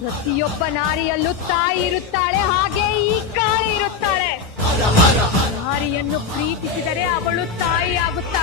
ಪ್ರತಿಯೊಬ್ಬ ನಾರಿಯಲ್ಲೂ ತಾಯಿ ಇರುತ್ತಾಳೆ ಹಾಗೆ ಈ ಕಾಳಿ ಇರುತ್ತಾಳೆ. ನಾರಿಯನ್ನು ಪ್ರೀತಿಸಿದರೆ ಅವಳು ತಾಯಿಯಾಗುತ್ತಾಳೆ.